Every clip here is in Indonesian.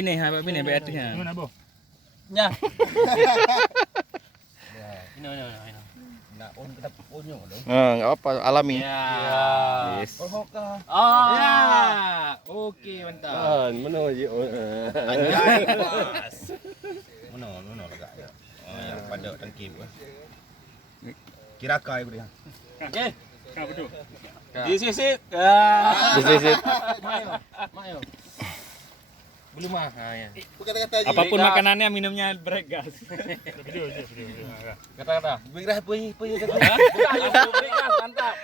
bini BRT-nya. Mana boh? Ya. Ini. Nak on kita punya dong. Enggak apa, alami. Ya. Yes. Oh ka. Oh. Ya. Oke, mantap. Mana je? Anjay pas. Mana agak ya. Yang pada tangkip. Kira kai dia. Oke. Kau betul. Disisit. Disisit. Mayo. Belum mah ya. Apapun makanannya, minumnya bergas. Video. Kata-kata. Bergerak punya. Breakgas, mantap.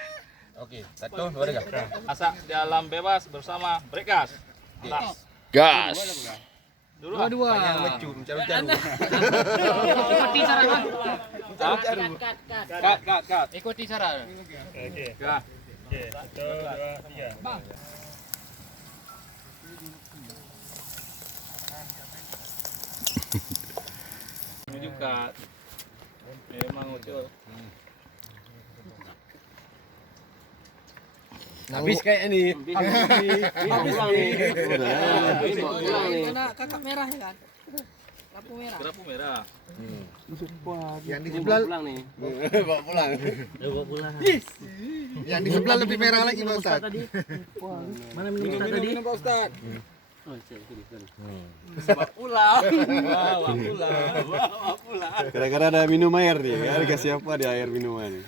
Oke, 1 2 3. Asak di alam bebas bersama Breakgas. Mantap. Gas. Dua. Yang mecu caru-caru. Ikuti saran. Kat. Ikuti saran. Okey. Ya. Okey. 1 2 3. Bang. Menuju kat. Memang betul. Habis kayak ini. Habis nih. Pulang nih. Kena kakak merah ya kan? Lampu merah. Kerapu merah. Yang di sebelah Pulang nih. bawa pulang. Yang di sebelah lebih merah lagi Pak Ustaz. Mana minum tadi? Pak Ustaz. Bawa pulang. Gara-gara ada minum air nih. Kan dikasih apa dia air minuman.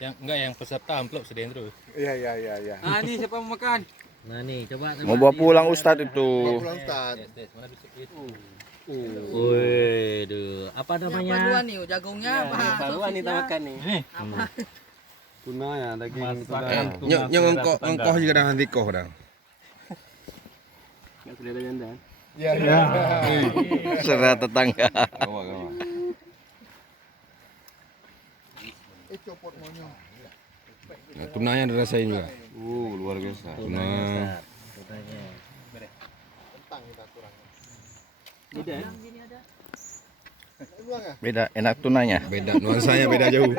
Yang peserta amplop sediain terus. Iya. Ah, ini siapa mau makan? Nah nih, coba. Mau bawa pulang Ustadz itu. Pulang Ustaz. Mana biskuit? Woi, apa namanya? Paduan nih, jagungnya apa? Paduan nih Sosisnya. makan nih. Apa? Tuna ya, daging tuna. Nyok engkau juga dah nanti kau dah. Enggak sudah ada janda. Iya. Serah tetangga. Nah, tunanya dirasain juga. Luar biasa. Tuna. Beda, enak tunanya. Beda nuansanya beda jauh.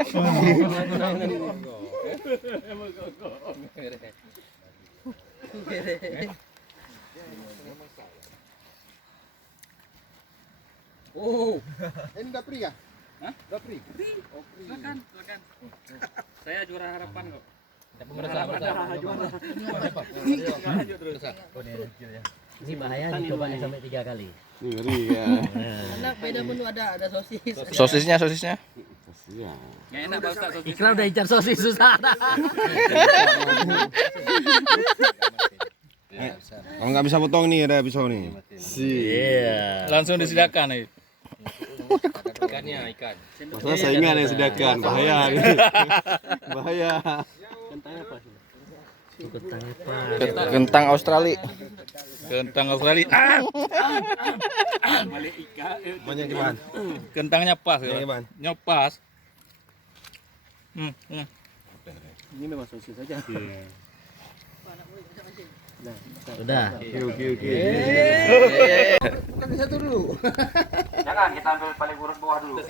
Oh. Ini dapri ya? Hah? Dapri. Silakan. Saya juara harapan kok. Ini bahaya dicoba nih sampai 3 kali. Ini ngeri ya. Karena beda menu ada sosis. Sosisnya. Iya. Nggak enak Pak Ustaz. Ikra udah incar sosis susah. Kalau nggak bisa potong nih ada pisau nih. Iya. Langsung disediakan nih. Ikan. Masalah saingan yang sediakan, bahaya nih. Bahaya. Kentang Australia. Kentang Australia. Banyak gimana? Kentangnya pas. Banyak gimana? Nyopas. Ini memang sosis saja. Udah. Oke. Satu dulu. Jangan, kita ambil paling urut bawah dulu.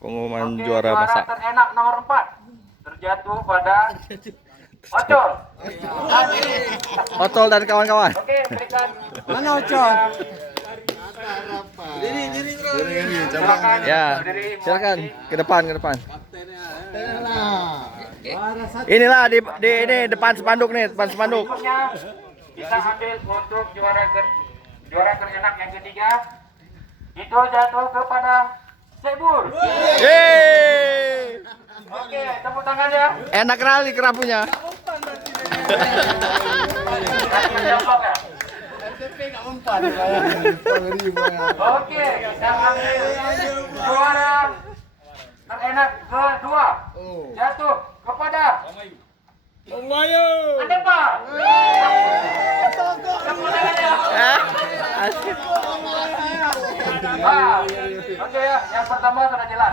Pengumuman juara masak. Terenak nomor 4 terjatuh pada Ocol. Otol dan kawan-kawan. Oke, berikan. Mana Ocol? Silakan. Ya, silakan ke depan. Inilah di ini depan spanduk nih, Berikutnya kita ambil untuk juara terenak yang ketiga. Itu jatuh kepada Sebur. Yeay! Oke, tepuk tangan ya. Enak kali kerapunya. Oke, kita ambil juara terenak kedua. Jatuh kepada Anda Pak. Tepuk tangan ya. Oke ya, yang pertama sudah jelas.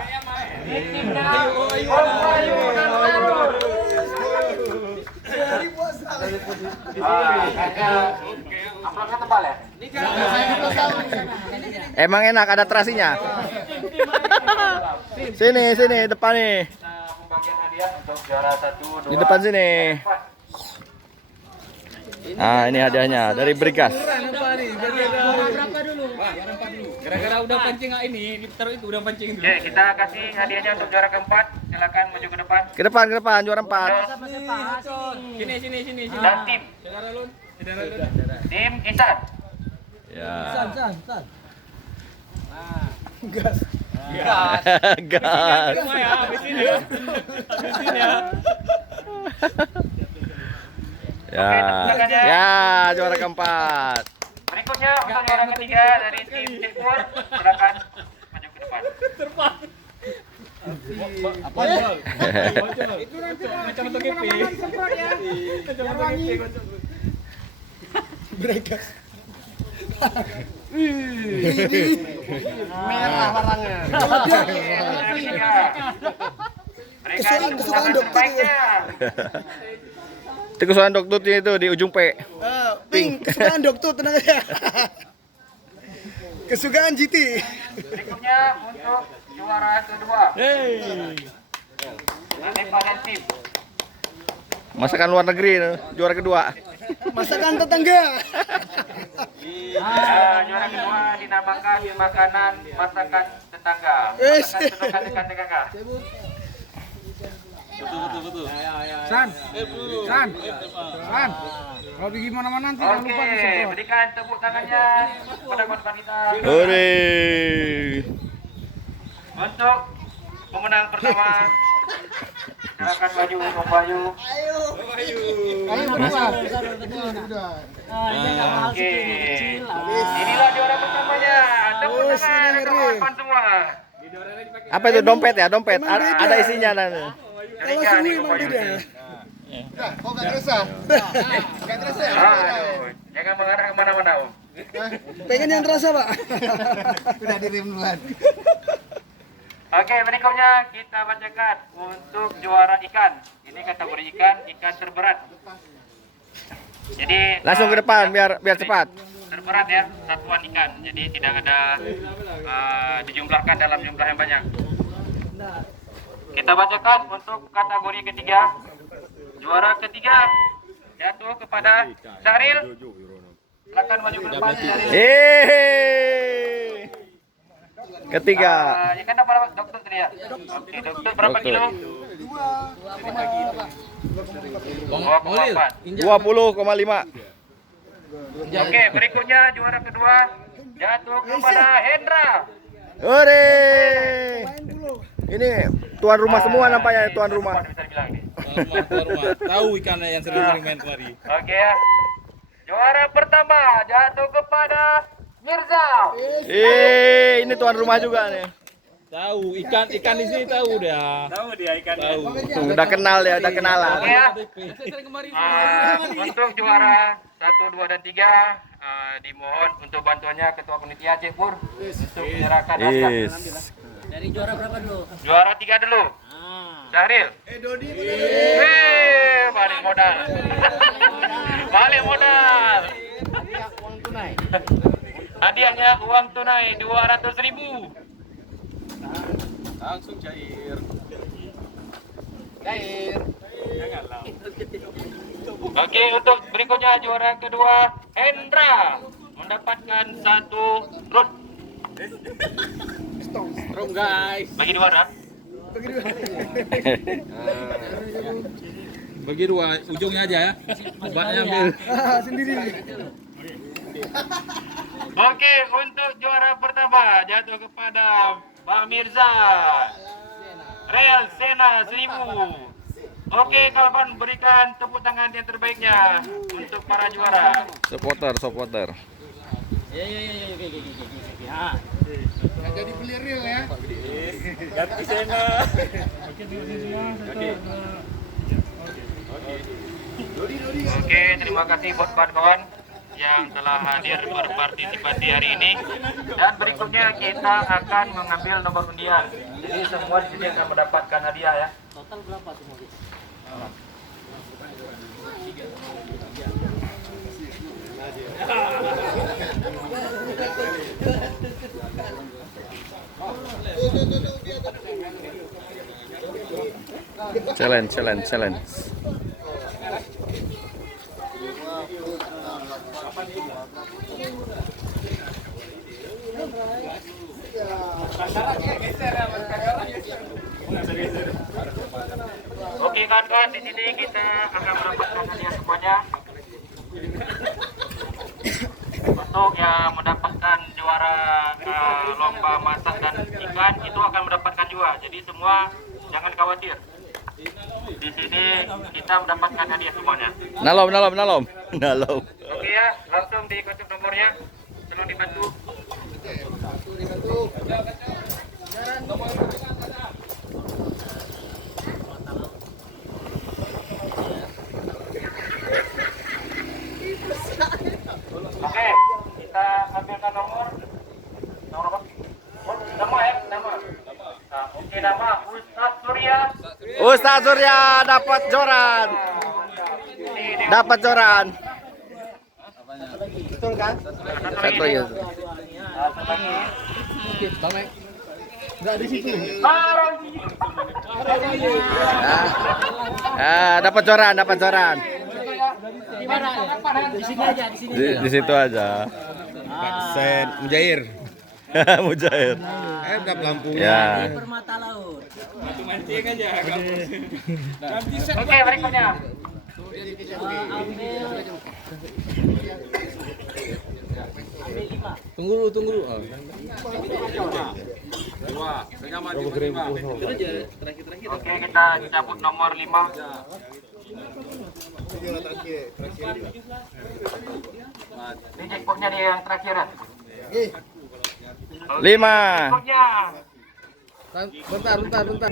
Ini timnya Om Bayu dan Darul. Amplopnya tebal ya? Emang enak ada terasinya. Sini depan nih. Pembagian hadiah untuk juara 1, 2, Di depan sini. 4. Ah, ini hadiahnya dari Brigas. Gara-gara udah pancing ini taruh itu udah pancing dulu. Oke, kita kasih hadiahnya untuk juara keempat. Silakan maju ke depan. Ke depan, juara 4. Sini. Dan tim. Saudara Lun. Tim Isan. Ya. Gas. Gas. Semua ya, habis ini ya. Ya. Ya, juara keempat. Berikutnya untuk juara ketiga dari tim Cikpur. Silakan maju ke depan. Itu nanti macam kepi. Merah warnanya. Berikan tepuk tangan terbaiknya. Itu kesukaan dokternya itu di ujung P. Pink, kesukaan dokter tenang aja. Kesukaan GT. Berikutnya untuk juara kedua. Independen tim. Masakan luar negeri juara kedua. Masakan tetangga. Juara kedua dinamakan makanan masakan tetangga. Masakan tetangga. Betul. San. Kalau pergi mana-mana nanti jangan lupa Oke, disemprot. berikan tepuk tangannya kepada kawan kita. Hore. Untuk pemenang pertama, silakan maju Om Bayu. Ayo Oke, inilah juara pertamanya. Tepuk tangan kawan-kawan semua. Apa itu dompet ya? Dompet. Ada isinya nanti. Curiga nih Om Bayu. Kok gak terasa? Aduh, jangan mengarah kemana-mana Om. pengen yang terasa, Pak. Udah dirim duluan. Oke, berikutnya kita bacakan untuk juara ikan. Ini kategori ikan terberat. Jadi Langsung ke depan biar cepat. terberat ya, satuan ikan. Jadi tidak ada dijumlahkan dalam jumlah yang banyak. Kita bacakan untuk kategori ketiga. Juara ketiga jatuh kepada Syahril. Silakan maju ke depan Syahril. Ketiga. Ikan apa dokter tadi ya? Oke, dokter berapa kilo? 2,4. 20,5. Oke, berikutnya juara kedua jatuh kepada Hendra. Hore. Ini tuan rumah semua nampaknya tuan rumah. Bisa dibilang nih. Rumah. Tahu ikannya yang sering main kemari. Oke ya. Juara pertama jatuh kepada Mirza. Ini tuan rumah juga nih. Tahu ikan di sini tahu dia. Tahu dia ikan. Tahu. Udah kenal ya, udah kenalan. Oke ya. Untuk juara 1, 2, dan 3 dimohon untuk bantuannya Ketua Panitia Cikpur untuk menyerahkan naskah. Dari juara berapa dulu? Juara 3 dulu. Syahril. Dodi. Balik modal. Balik modal. Hadiahnya uang tunai 200.000. Langsung cair. Oke, untuk berikutnya juara kedua Hendra mendapatkan 1 rut. Strong guys. Bagi 2 ya. Bagi 2 ujungnya aja ya. Obatnya ambil. Sendiri. Oke, untuk juara pertama jatuh kepada Bang Mirza. Real Sena 1000. Oke, kawan berikan tepuk tangan yang terbaiknya untuk para juara. Supporter. Jadi beli real ya. Ganti Sena. Oke, terima kasih buat kawan-kawan yang telah hadir berpartisipasi hari ini. Dan berikutnya kita akan mengambil nomor undian. Jadi semua di sini akan mendapatkan hadiah ya. Total berapa semua? Challenge. Oke kawan-kawan, di sini kita akan mendapatkan hadiah semuanya. Untuk yang mendapatkan juara lomba masak dan ikan itu akan mendapatkan juga. Jadi semua jangan khawatir. Di sini kita mendapatkan hadiah semuanya. Nalom. Oke ya, langsung dikocok nomornya. Tolong dibantu. Oke, kita ambilkan nomor. Nomor apa? Oh, nama ya, nama. Nah, oke, nama Ustaz Surya. Ustaz Surya dapat joran. Dapat joran. Betul kan? Satu lagi. Enggak di situ. Dapat joran. Di sini aja, di sini. Di situ aja. Sen Mujair. Mujair. Udah lampunya. Ya. Permata laut. Oke, berikutnya. Tunggu dulu. Oke, kita cabut nomor 5. Ini jackpotnya dia yang terakhir. 5. Jackpotnya. Bentar.